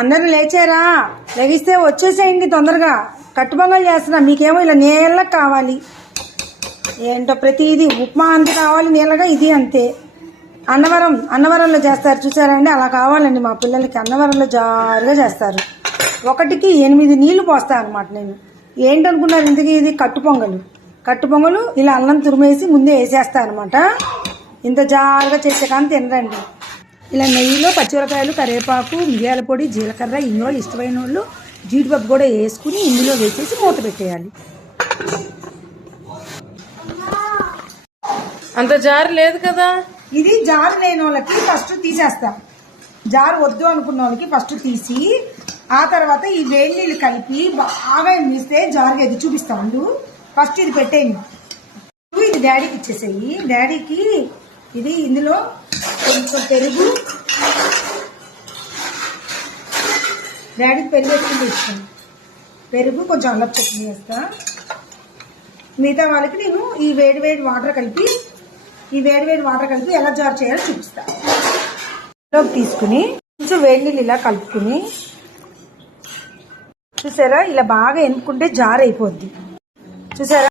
అందరూ లేచారా? లెగిస్తే వచ్చేసేయండి తొందరగా. కట్టు పొంగల్ చేస్తున్నా. మీకేమో ఇలా నీళ్ళకి కావాలి. ఏంటో ప్రతిదీ ఉప్మా అంత కావాలి నీళ్ళగా, ఇది అంతే. అన్నవరంలో చేస్తారు చూసారండి, అలా కావాలండి మా పిల్లలకి. అన్నవరంలో జారుగా చేస్తారు. 1కి 8 నీళ్లు పోస్తాను అనమాట నేను. ఏంటనుకున్నారు ఇంతకీ? ఇది కట్టు పొంగలు ఇలా అన్నం తురిమేసి ముందే వేసేస్తాను అనమాట. ఇంత జారుగా చేసే కానీ తినరండి. ఇలా నెయ్యిలో పచ్చిమిరకాయలు, కరివేపాకు, మిరియాల పొడి, జీలకర్ర, ఇందులో ఇష్టమైన వాళ్ళు జీడిపప్పు కూడా వేసుకుని ఇందులో వేసేసి మూత పెట్టేయాలి. అంత జారు లేదు కదా. ఇది జారు లేని వాళ్ళకి ఫస్ట్ తీసేస్తా. జారు వద్దు అనుకున్న వాళ్ళకి ఫస్ట్ తీసి ఆ తర్వాత ఈ వేడి నీళ్ళు కలిపి బాగా తీస్తే జారుగా ఇది చూపిస్తాను. ఫస్ట్ ఇది పెట్టేయండి. ఇది డాడీకి ఇచ్చేసేయి. డాడీకి ఇది ఇందులో కొంచెం పెరుగు, డాడీకి పెరుగు వేసుకుంటూ ఇస్తాను. పెరుగు కొంచెం అల్లం చట్నీ వేస్తా. మిగతా వాళ్ళకి నేను ఈ వేడి వాటర్ కలిపి ఎలా జారు చేయాలో చూపిస్తా. తీసుకుని కొంచెం వేడి నీళ్ళు ఇలా కలుపుకుని చూసారా, ఇలా బాగా ఎనుకుంటే జారు అయిపోద్ది. చూసారా?